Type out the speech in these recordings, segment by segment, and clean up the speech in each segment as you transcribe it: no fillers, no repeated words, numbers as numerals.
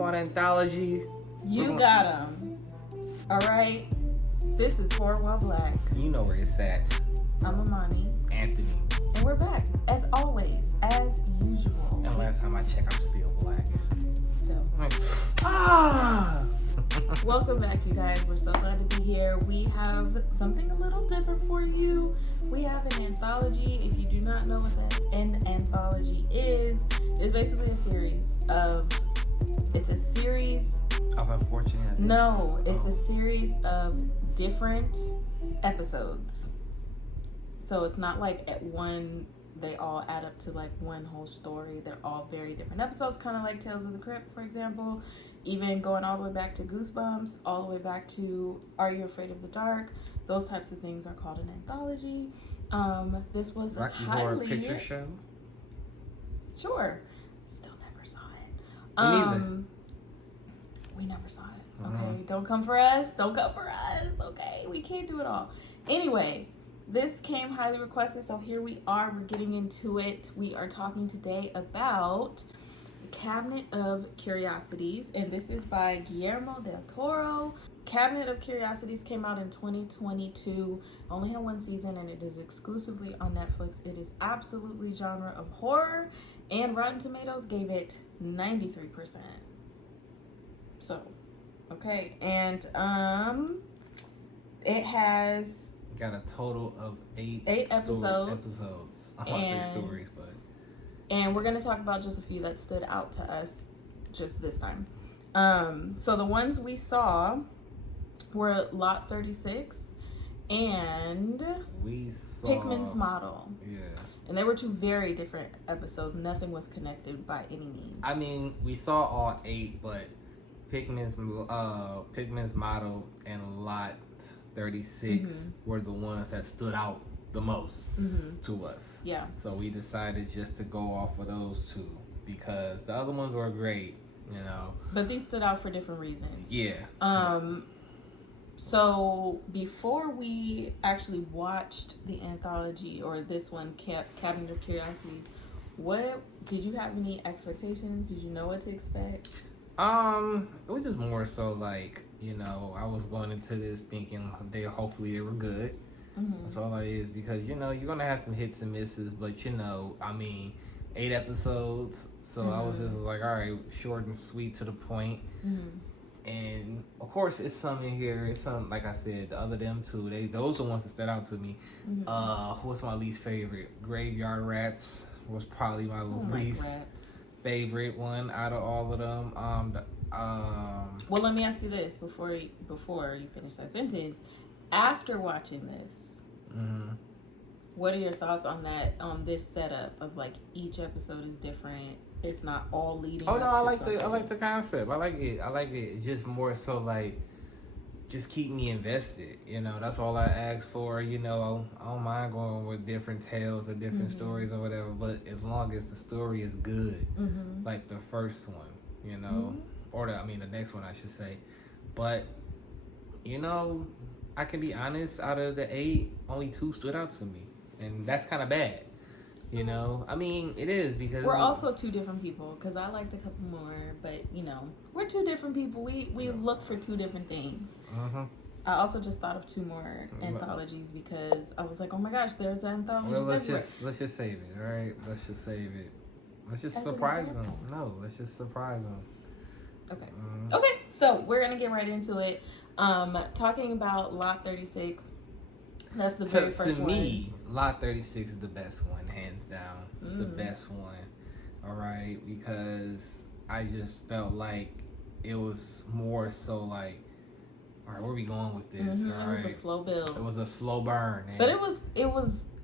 want anthology? You got them. All right. This is Horror While Black. You know where it's at. I'm Amani. Anthony. And we're back, as always, as usual. And last time I checked, I'm still black. Still. Ah! Welcome back, you guys. We're so glad to be here. We have something a little different for you. We have an anthology. If you do not know what an anthology is, it's basically a series of... It's a series... Of unfortunate. No, it's a series of different episodes. So it's not like at one, they all add up to like one whole story. They're all very different episodes, kind of like Tales of the Crypt, for example. Even going all the way back to Goosebumps, all the way back to Are You Afraid of the Dark? Those types of things are called an anthology. This was Rocky highly... Horror Picture Show? Sure. Still never saw it. Me neither. We never saw it. Okay, Don't come for us. Don't come for us. Okay, we can't do it all. Anyway, this came highly requested, so here we are. We're getting into it. We are talking today about Cabinet of Curiosities, and this is by Guillermo Del Toro. Cabinet of Curiosities came out in 2022. Only had one season, and it is exclusively on Netflix. It is absolutely genre of horror, and Rotten Tomatoes gave it 93%. So, okay, and it has got a total of eight episodes. I want to say stories, but and we're gonna talk about just a few that stood out to us just this time. So the ones we saw were Lot 36 and we saw Pickman's Model. Yeah. And they were two very different episodes. Nothing was connected by any means. I mean, we saw all 8, but Pickman's Model and Lot 36 were the ones that stood out the most to us. Yeah. So we decided just to go off of those two because the other ones were great, you know. But these stood out for different reasons. Yeah. So before we actually watched the anthology or this one, Cabinet of Curiosities, what did you have any expectations? Did you know what to expect? It was just more so like, you know, I was going into this thinking hopefully they were good. That's all it is, because, you know, you're going to have some hits and misses, but, you know, I mean, 8 episodes, so I was just like, all right, short and sweet to the point. And, of course, it's some in here, it's some, like I said, the other them two, those are the ones that stood out to me. What's my least favorite? Graveyard Rats was probably my least favorite one out of all of them. Well, let me ask you this before you finish that sentence. After watching this, what are your thoughts on that? On this setup of like each episode is different. It's not all leading. Oh no, up I to like something. I like the concept. I like it. It's just more so like, just keep me invested. You know, that's all I ask for. You know, I don't mind going with different tales or different stories or whatever. But as long as the story is good, like the first one, you know, or the next one I should say. But you know, I can be honest. Out of the 8, only 2 stood out to me, and that's kind of bad. You know, I mean, it is because we're also 2 different people. Because I liked a couple more, but you know, we're 2 different people. We look for 2 different things. I also just thought of 2 more anthologies because I was like, oh my gosh, there's anthologies everywhere. Let's just save it. All right, let's just save it. Let's just surprise them. No, let's just surprise them. Okay. Okay, so we're gonna get right into it. Talking about Lot 36. That's the very first one. To me, Lot 36 is the best one, hands down. It's the best one. All right, because I just felt like it was more so like, all right, where are we going with this? All right. It was a slow build. It was a slow burn. But it was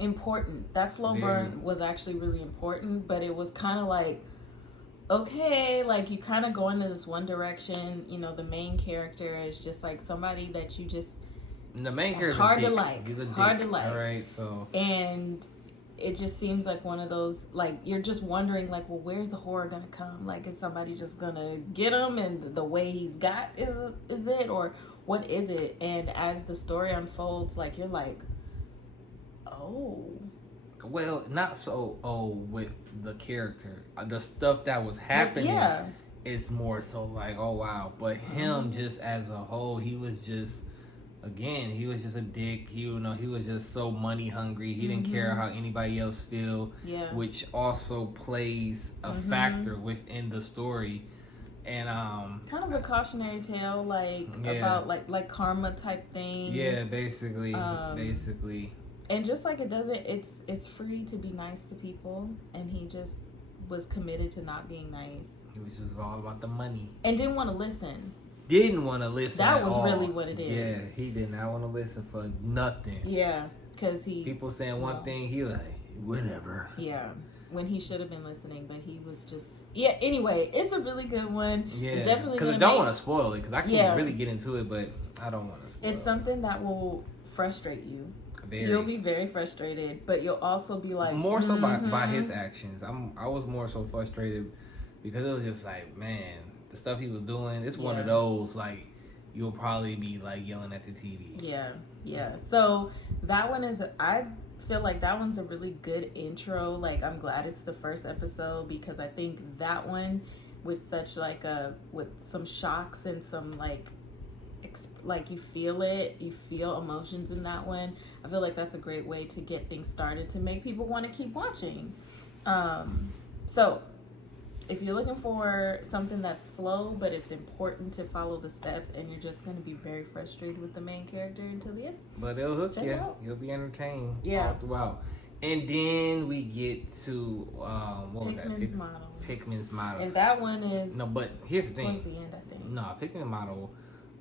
important. That slow burn was actually really important, but it was kind of like, okay, like you kind of go into this one direction. You know, the main character is just like somebody that you just... The main character is hard to like. All right, so... And it just seems like one of those, like, you're just wondering, like, well, where's the horror gonna come? Like, is somebody just gonna get him and the way he's got is it? Or what is it? And as the story unfolds, like, you're like, oh. Well, not so with the character. The stuff that was happening it's more so like, oh wow. But him just as a whole, he was just a dick. He was just so money hungry. He didn't care how anybody else feel, which also plays a factor within the story. And kind of a cautionary tale, like about like karma type things. Yeah, basically. And just like it's free to be nice to people, and he just was committed to not being nice. He was just all about the money and didn't want to listen. That was really what it is. Yeah, he did not want to listen for nothing. Yeah, because people saying one thing, he like whatever. Yeah, when he should have been listening, but he was just Anyway, it's a really good one. Yeah, it's definitely because I don't want to spoil it because I can really get into it, but I don't want to spoil it. It's something that will frustrate you. Very. You'll be very frustrated, but you'll also be like more so by his actions. I was more so frustrated because it was just like, man, the stuff he was doing. It's one of those like you'll probably be like yelling at the TV. Yeah. So that one I feel like that one's a really good intro. Like I'm glad it's the first episode because I think that one with such like with some shocks and some like you feel emotions in that one. I feel like that's a great way to get things started to make people want to keep watching. So if you're looking for something that's slow but it's important to follow the steps and you're just going to be very frustrated with the main character until the end, but it'll hook you. You'll be entertained all throughout. And then we get to what was Pickman's that? Model. Pickman's Model. And that one is but here's the thing. Towards the end, I think. No, Pickman's Model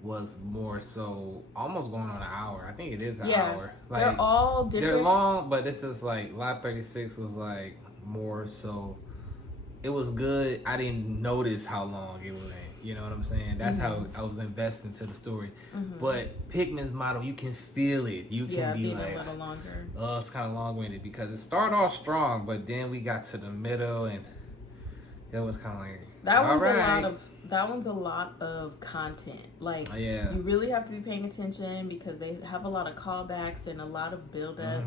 was more so almost going on an hour. I think it is an hour. Like, they're all different. They're long, but this is like Lot 36 was like more so. It was good. I didn't notice how long it was. You know what I'm saying? That's how I was invested into the story. But Pickman's Model, you can feel it. You can be like, a little longer. Oh, it's kind of long-winded because it started off strong, but then we got to the middle and it was kind of like that one's a lot of content. Like you really have to be paying attention because they have a lot of callbacks and a lot of build-up.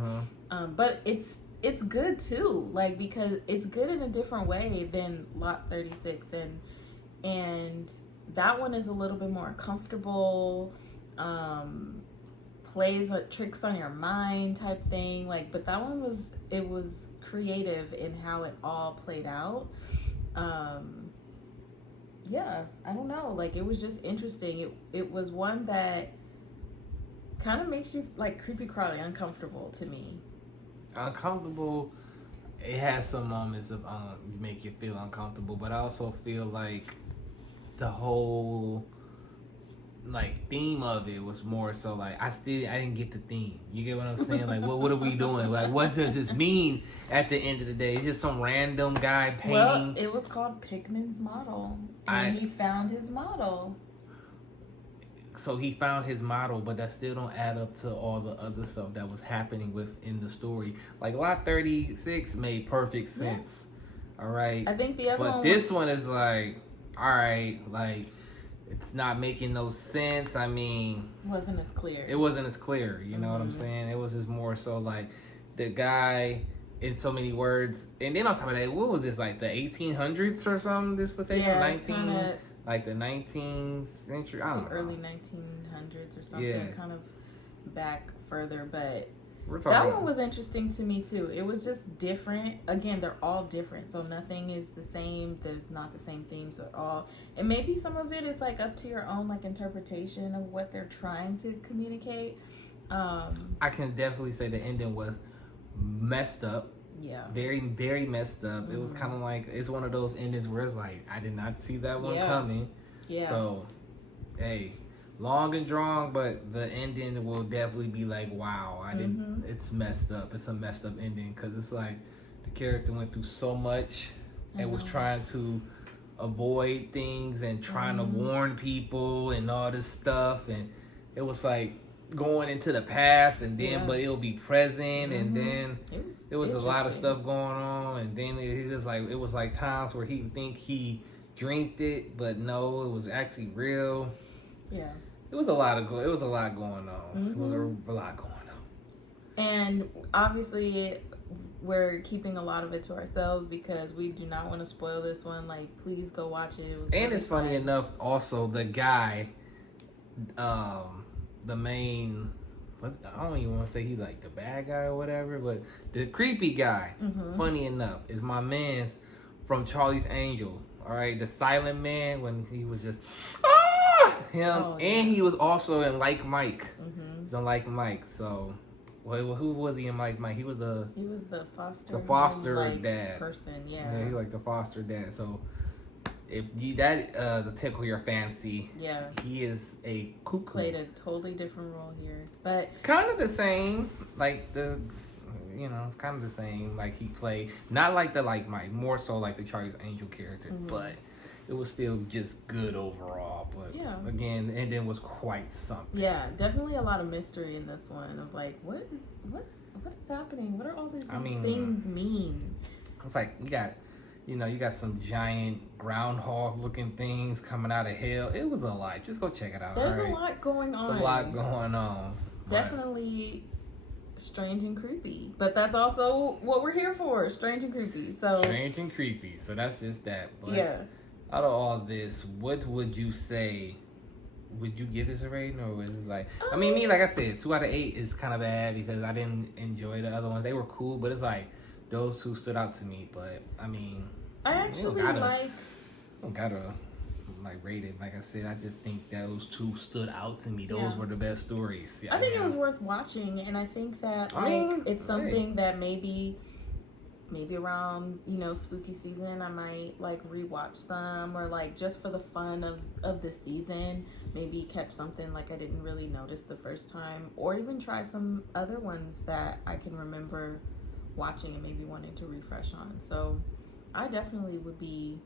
But it's good too, like because it's good in a different way than Lot 36 and that one is a little bit more comfortable, plays tricks on your mind type thing, like, but that one was creative in how it all played out. I don't know, like it was just interesting. It was one that kind of makes you like creepy crawly uncomfortable to me. Uncomfortable. It has some moments of make you feel uncomfortable, but I also feel like the whole like theme of it was more so like I didn't get the theme. You get what I'm saying? Like what are we doing? Like what does this mean at the end of the day? It's just some random guy painting. Well, it was called Pickman's Model, and he found his model. So he found his model, but that still don't add up to all the other stuff that was happening within the story. Like Lot 36 made perfect sense. All right. I think the other one. But this one is like, all right, like it's not making no sense. I mean, it wasn't as clear. You know what I'm saying? It was just more so like the guy in so many words, and then on top of that, what was this like the 1800s or something? This was like the 19th century, I don't know. Early 1900s or something, kind of back further. But that one was interesting to me too. It was just different. Again, they're all different, so nothing is the same. There's not the same themes at all. And maybe some of it is like up to your own like interpretation of what they're trying to communicate. I can definitely say the ending was messed up. Yeah. Very, very messed up. It was kind of like, it's one of those endings where it's like, I did not see that one coming. Yeah. So, hey, long and drawn, but the ending will definitely be like, wow, it's messed up. It's a messed up ending because it's like the character went through so much and was trying to avoid things and trying to warn people and all this stuff. And it was like, going into the past and then but it'll be present and then it was a lot of stuff going on and then it was like times where he think he dreamed it but no, it was actually real. It was a lot going on. It was a lot going on. And obviously we're keeping a lot of it to ourselves because we do not want to spoil this one. Like, please go watch it. And it's funny enough, also, the guy, the main, I don't even want to say he's like the bad guy or whatever, but the creepy guy, funny enough, is my man's from Charlie's Angel. All right, the silent man when he was just him, and he was also in Like Mike. He's in Like Mike. So, well, who was he in Like Mike? He was the foster dad person. Yeah, he like the foster dad. So, if you to tickle your fancy, he is a cuckoo. Played a totally different role here, but kind of the same, like kind of the same. Like he played not like the Like Mike, more so like the Charlie's Angel character, but it was still just good overall. But again, the ending was quite something. Yeah, definitely a lot of mystery in this one of like what is happening? What are all these things mean? It's like you got some giant groundhog looking things coming out of hell. It was a lot. Just go check it out. There's a lot going on. There's a lot going on. Definitely strange and creepy. But that's also what we're here for. Strange and creepy. So strange and creepy. So that's just that. But out of all this, what would you say? Would you give this a rating, or was it like? I mean, me, like I said, 2 out of 8 is kind of bad because I didn't enjoy the other ones. They were cool, but it's like those 2 stood out to me. But I mean, I actually don't gotta rate it. Like I said, I just think those 2 stood out to me. Those were the best stories. I think it was worth watching, and I think that it's something that maybe around spooky season I might rewatch some, or just for the fun of the season, maybe catch something I didn't really notice the first time, or even try some other ones that I can remember watching and maybe wanting to refresh on. So I definitely would be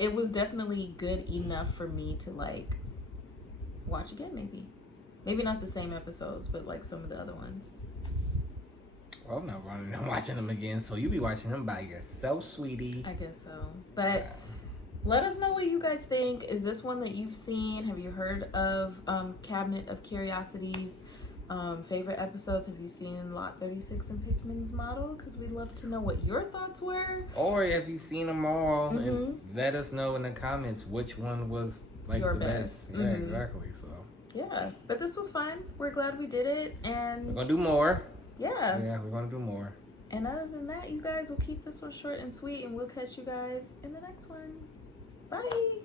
it was definitely good enough for me to watch again. Maybe not the same episodes, but some of the other ones. Well, I'm not running and watching them again, so you be watching them by yourself, sweetie. I guess so. But let us know what you guys think. Is this one that you've seen? Have you heard of Cabinet of Curiosities? Favorite episodes? Have you seen Lot 36 and Pickman's Model? Because we'd love to know what your thoughts were. Or have you seen them all? And let us know in the comments which one was your the best. Yeah, exactly. So yeah, but this was fun. We're glad we did it, and we're gonna do more. Yeah, we're gonna do more. And other than that, you guys will keep this one short and sweet, and we'll catch you guys in the next one. Bye.